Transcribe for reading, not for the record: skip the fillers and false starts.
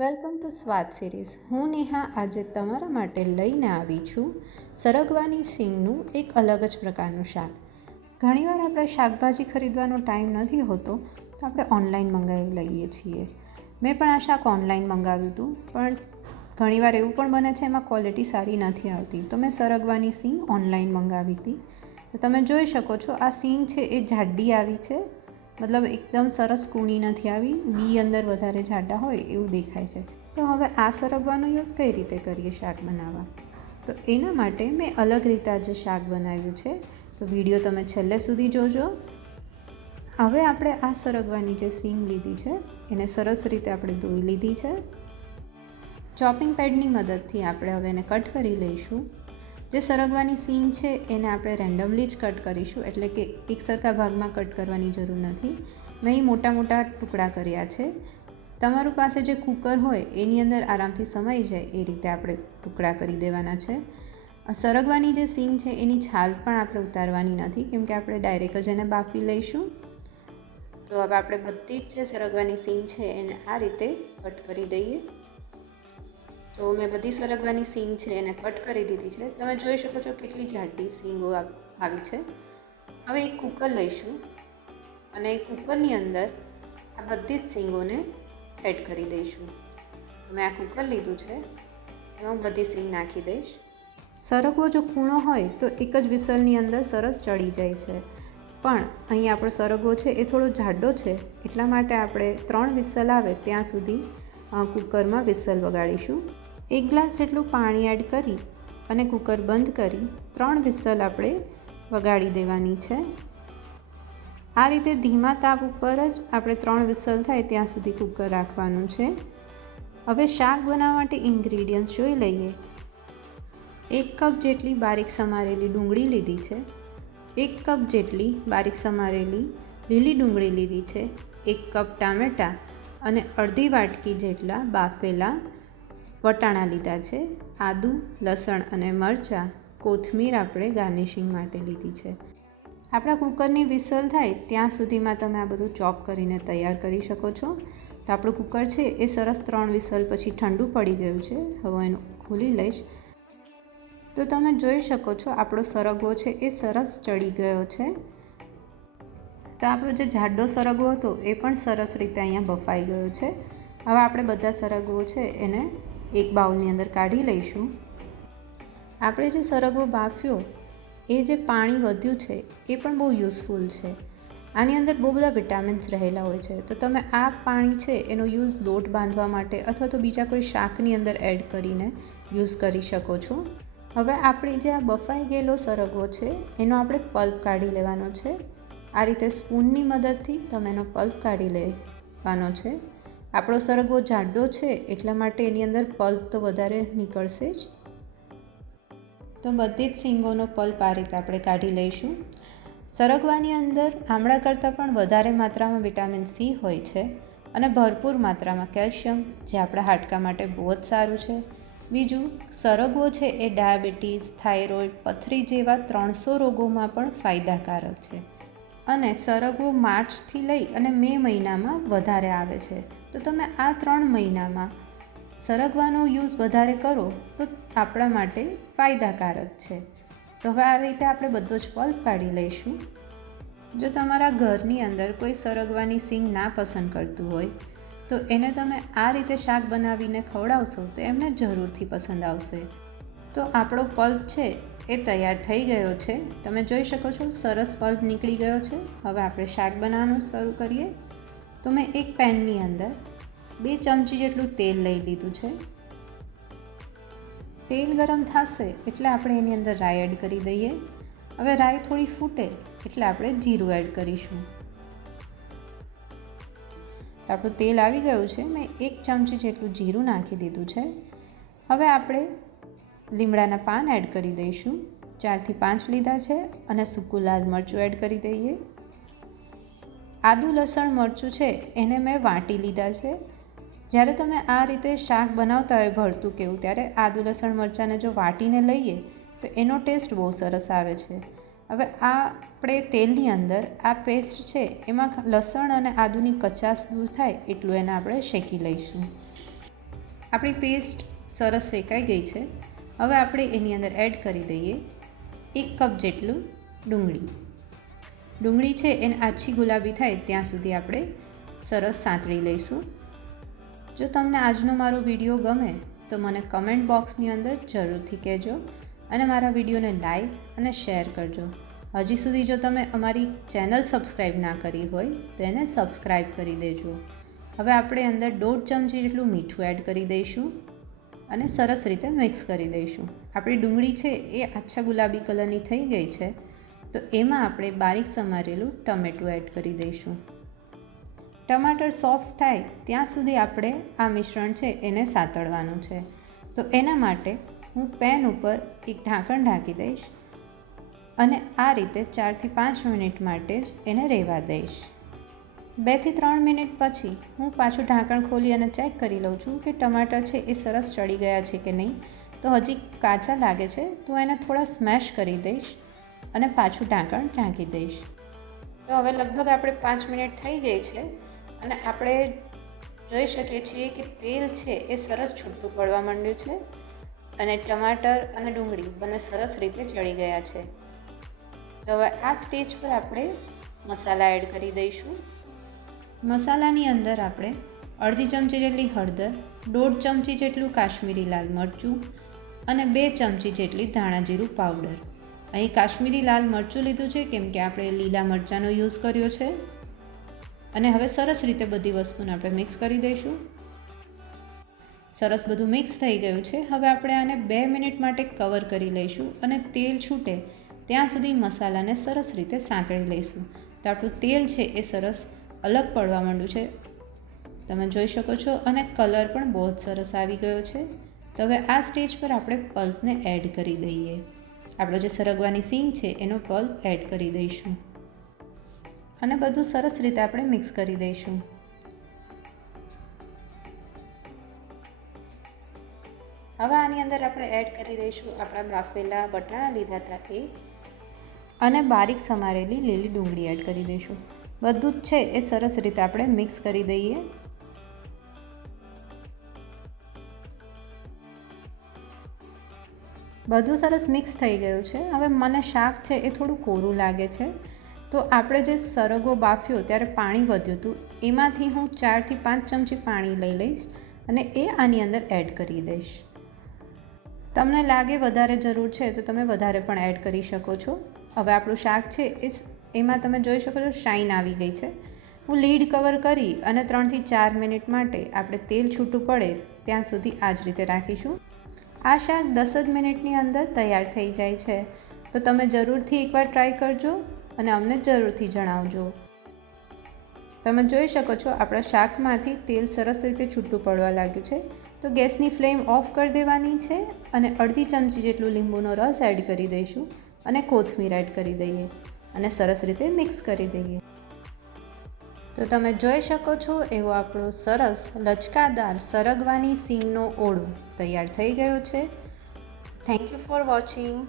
Welcome to સ્વાદ series. હું નેહા આજે તમારા માટે લઈને આવી છું સરગવાની સિંગનું એક અલગ જ પ્રકારનું શાક. ઘણીવાર આપણે શાકભાજી ખરીદવાનો ટાઈમ નથી હોતો તો આપણે ઓનલાઈન મંગાવી લઈએ છીએ. મેં પણ આ શાક ઓનલાઈન મંગાવ્યું હતું, પણ ઘણીવાર એવું પણ બને છે એમાં ક્વોલિટી સારી નથી આવતી. તો મેં સરગવાની સિંગ ઓનલાઈન મંગાવી હતી. તો તમે જોઈ શકો છો આ સિંગ છે એ જાડી આવી છે, મતલબ એકદમ સરસ કૂણી નથી આવી, બી અંદર વધારે જાડા હોય એવું દેખાય છે. તો હવે આ સરગવાનો યુઝ કઈ રીતે કરીએ શાક બનાવવા, તો એના માટે મેં અલગ રીતે આજે શાક બનાવ્યું છે. તો વિડીયો તમે છેલ્લે સુધી જોજો. હવે આપણે આ સરગવાની જે સિંગ લીધી છે એને સરસ રીતે આપણે ધોઈ લીધી છે. ચોપિંગ પેડની મદદથી આપણે હવે એને કટ કરી લઈશું. જે સરગવાની સિંગ છે એને આપણે રેન્ડમલી જ કટ કરીશું, એટલે કે એક સરખા ભાગમાં કટ કરવાની જરૂર નથી. મેં અહીં મોટા મોટા ટુકડા કર્યા છે. તમારું પાસે જે કુકર હોય એની અંદર આરામથી સમાઈ જાય એ રીતે આપણે ટુકડા કરી દેવાના છે. સરગવાની જે સિંગ છે એની છાલ પણ આપણે ઉતારવાની નથી, કેમ કે આપણે ડાયરેક્ટ જ એને બાફી લઈશું. તો હવે આપણે બધી જ જે સરગવાની સિંગ છે એને આ રીતે કટ કરી દઈએ. તો મેં બધી સરગવાની સિંગ છે એને કટ કરી દીધી છે. તમે જોઈ શકો છો કેટલી જાડી સિંગો આવી છે. હવે એક કુકર લઈશું અને કુકરની અંદર આ બધી જ સિંગોને એડ કરી દઈશું. મેં આ કુકર લીધું છે, એમાં હું બધી સિંગ નાખી દઈશ. સરગવો જો કૂણો હોય તો એક જ વિસલની અંદર સરસ ચડી જાય છે, પણ અહીં આપણો સરગવો છે એ થોડો જાડો છે, એટલા માટે આપણે 3 વિસલ આવે ત્યાં સુધી કુકરમાં વિસલ વગાડીશું. 1 ગ્લાસ જેટલું પાણી એડ કરી અને કુકર બંધ કરી 3 વિસલ આપણે વગાડી દેવાની છે. આ રીતે ધીમા તાપ ઉપર જ આપણે 3 વિસલ થાય ત્યાં સુધી કુકર રાખવાનું છે. હવે શાક બનાવવા માટે ઇન્ગ્રીડિયન્ટ્સ જોઈ લઈએ. 1 કપ જેટલી બારીક સમારેલી ડુંગળી લીધી છે, 1 કપ જેટલી બારીક સમારેલી લીલી ડુંગળી લીધી છે, 1 કપ ટામેટાં અને અડધી વાટકી જેટલા બાફેલા વટાણા લીધા છે. આદું, લસણ અને મરચાં, કોથમીર આપણે ગાર્નિશિંગ માટે લીધી છે. આપણા કુકરની વિસલ થાય ત્યાં સુધીમાં તમે આ બધું ચોપ કરીને તૈયાર કરી શકો છો. તો આપણું કુકર છે એ સરસ 3 વિસલ પછી ઠંડુ પડી ગયું છે. હવે એનું ખોલી લઈશ તો તમે જોઈ શકો છો આપણો સરગવો છે એ સરસ ચડી ગયો છે. તો આપણો જે જાડો સરગવો હતો એ પણ સરસ રીતે અહીંયા બફાઈ ગયો છે. હવે આપણે બધા સરગવો છે એને એક બાઉલની અંદર કાઢી લઈશું. આપણે જે સરગવો બાફ્યો એ જે પાણી વધ્યું છે એ પણ બહુ યુઝફુલ છે. આની અંદર બહુ બધા વિટામિન્સ રહેલા હોય છે. તો તમે આ પાણી છે એનો યુઝ લોટ બાંધવા માટે અથવા તો બીજા કોઈ શાકની અંદર એડ કરીને યુઝ કરી શકો છો. હવે આપણે જે આ બફાઈ ગયેલો સરગવો છે એનો આપણે પલ્પ કાઢી લેવાનો છે. આ રીતે સ્પૂનની મદદથી તમે એનો પલ્પ કાઢી લેવાનો છે. આપણો સરગવો જાડો છે એટલા માટે એની અંદર પલ્પ તો વધારે નીકળશે જ. તો બધી જ સિંગોનો પલ્પ આ રીતે આપણે કાઢી લઈશું. સરગવાની અંદર આમળા કરતાં પણ વધારે માત્રામાં વિટામિન સી હોય છે અને ભરપૂર માત્રામાં કેલ્શિયમ, જે આપણા હાડકાં માટે બહુ જ સારું છે. બીજું, સરગવો છે એ ડાયાબિટીસ, થાઇરોઇડ, પથરી જેવા 300 રોગોમાં પણ ફાયદાકારક છે. અને સરગવો માર્ચથી લઈ અને મે મહિનામાં વધારે આવે છે. તો તમે આ 3 મહિનામાં સરગવાનો યુઝ વધારે કરો તો આપણા માટે ફાયદાકારક છે. તો હવે આ રીતે આપણે બધો જ પલ્પ કાઢી લઈશું. જો તમારા ઘરની અંદર કોઈ સરગવાની સિંગ ના પસંદ કરતું હોય તો એને તમે આ રીતે શાક બનાવીને ખવડાવશો તો એમને જરૂરથી પસંદ આવશે. તો આપણો પલ્પ છે એ તૈયાર થઈ ગયો છે. તમે જોઈ શકો છો સરસ પલ્પ નીકળી ગયો છે. હવે આપણે શાક બનાવવાનું શરૂ કરીએ. તો મેં એક પેનની અંદર 2 ચમચી જેટલું તેલ લઈ લીધું છે. તેલ ગરમ થશે એટલે આપણે એની અંદર રાઈ એડ કરી દઈએ. હવે રાઈ થોડી ફૂટે એટલે આપણે જીરું એડ કરીશું. તો આપણું તેલ આવી ગયું છે. મેં 1 ચમચી જેટલું જીરું નાખી દીધું છે. હવે આપણે લીમડાના પાન એડ કરી દઈશું. 4 થી 5 લીધા છે અને સૂકું લાલ મરચું એડ કરી દઈએ. આદું, લસણ, મરચું છે એને મેં વાટી લીધા છે. જ્યારે તમે આ રીતે શાક બનાવતા હોય ભરતું કેવું, ત્યારે આદું, લસણ, મરચાંને જો વાટીને લઈએ તો એનો ટેસ્ટ બહુ સરસ આવે છે. હવે આ આપણે તેલની અંદર આ પેસ્ટ છે એમાં લસણ અને આદુની કચાશ દૂર થાય એટલું એને આપણે શેકી લઈશું. આપણી પેસ્ટ સરસ શેકાઈ ગઈ છે. હવે આપણે એની અંદર એડ કરી દઈએ 1 કપ જેટલું ડુંગળી છે એને આછી ગુલાબી થાય ત્યાં સુધી આપણે સરસ સાંતળી લઈશું. જો તમને આજનો મારો વિડીયો ગમે તો મને કમેન્ટ બોક્સની અંદર જરૂરથી કહેજો અને મારા વિડીયોને લાઈક અને શેર કરજો. હજી સુધી જો તમે અમારી ચેનલ સબસ્ક્રાઈબ ના કરી હોય તો એને સબસ્ક્રાઈબ કરી દેજો. હવે આપણે અંદર 1.5 ચમચી જેટલું મીઠું એડ કરી દઈશું અને સરસ રીતે મિક્સ કરી દઈશું. આપણી ડુંગળી છે એ આછા ગુલાબી કલરની થઈ ગઈ છે તો એમાં આપણે બારીક સમારેલું ટમેટું એડ કરી દઈશું. ટમાટર સોફ્ટ થાય ત્યાં સુધી આપણે આ મિશ્રણ છે એને સાતળવાનું છે. તો એના માટે હું પેન ઉપર એક ઢાંકણ ઢાંકી દઈશ અને આ રીતે 4 થી 5 મિનિટ માટે જ એને રહેવા દઈશ. 2 થી 3 મિનિટ પછી હું પાછું ઢાંકણ ખોલી અને ચેક કરી લઉં છું કે ટમાટર છે એ સરસ ચડી ગયા છે કે નહીં. તો હજી કાચા લાગે છે તો એને થોડા સ્મેશ કરી દઈશ અને પાછું ઢાંકણ ઢાંકી દઈશ. તો હવે લગભગ આપણે 5 મિનિટ થઈ ગઈ છે અને આપણે જોઈ શકીએ છીએ કે તેલ છે એ સરસ છૂટું પડવા માંડ્યું છે અને ટમાટર અને ડુંગળી બંને સરસ રીતે ચડી ગયા છે. તો હવે આ સ્ટેજ પર આપણે મસાલા એડ કરી દઈશું. મસાલાની અંદર આપણે અડધી ચમચી જેટલી હળદર, 1.5 ચમચી જેટલું કાશ્મીરી લાલ મરચું અને 2 ચમચી જેટલી ધાણા જીરું પાવડર. અહીં કાશ્મીરી લાલ મરચું લીધું છે કેમ કે આપણે લીલા મરચાંનો યુઝ કર્યો છે. અને હવે સરસ રીતે બધી વસ્તુને આપણે મિક્સ કરી દઈશું. સરસ બધું મિક્સ થઈ ગયું છે. હવે આપણે આને 2 મિનિટ માટે કવર કરી લઈશું અને તેલ છૂટે ત્યાં સુધી મસાલાને સરસ રીતે સાંતળી લઈશું. તો આપણું તેલ છે એ સરસ અલગ પડવા માંડ્યું છે, તમે જોઈ શકો છો, અને કલર પણ બહુ જ સરસ આવી ગયો છે. તો હવે આ સ્ટેજ પર આપણે પલ્પને એડ કરી દઈએ. આપણો જે સરગવાની સીંગ છે એનો પલ્પ એડ કરી દઈશું અને બધું સરસ રીતે આપણે મિક્સ કરી દઈશું. હવે આની અંદર આપણે એડ કરી દઈશું આપણા બાફેલા વટાણા લીધા હતા એ અને બારીક સમારેલી લીલી ડુંગળી એડ કરી દઈશું. બધું જ છે એ સરસ રીતે આપણે મિક્સ કરી દઈએ. બધું સરસ મિક્સ થઈ ગયું છે. હવે મને શાક છે એ થોડું કોરું લાગે છે તો આપણે જે સરગવો બાફ્યો ત્યારે પાણી વધ્યું હતું એમાંથી હું 4 થી 5 ચમચી પાણી લઈ લઈશ અને એ આની અંદર એડ કરી દઈશ. તમને લાગે વધારે જરૂર છે તો તમે વધારે પણ એડ કરી શકો છો. હવે આપણું શાક છે એમાં તમે જોઈ શકો છો શાઈન આવી ગઈ છે. હું લીડ કવર કરી અને 3 થી 4 મિનિટ માટે આપણે તેલ છૂટું પડે ત્યાં સુધી આ જ રીતે રાખીશું. આ શાક 10 જ મિનિટની અંદર તૈયાર થઈ જાય છે. તો તમે જરૂરથી એકવાર ટ્રાય કરજો અને અમને જરૂરથી જણાવજો. તમે જોઈ શકો છો આપણા શાકમાંથી તેલ સરસ રીતે છૂટું પડવા લાગ્યું છે. તો ગેસની ફ્લેમ ઓફ કરી દેવાની છે અને અડધી ચમચી જેટલું લીંબુનો રસ એડ કરી દઈશું અને કોથમીર એડ કરી દઈએ અને સરસ રીતે મિક્સ કરી દઈએ. તો તમે જોઈ શકો છો એવો આપણો સરસ લચકાદાર સરગવાની સીંગનો ઓળો તૈયાર થઈ ગયો છે. Thank you for watching.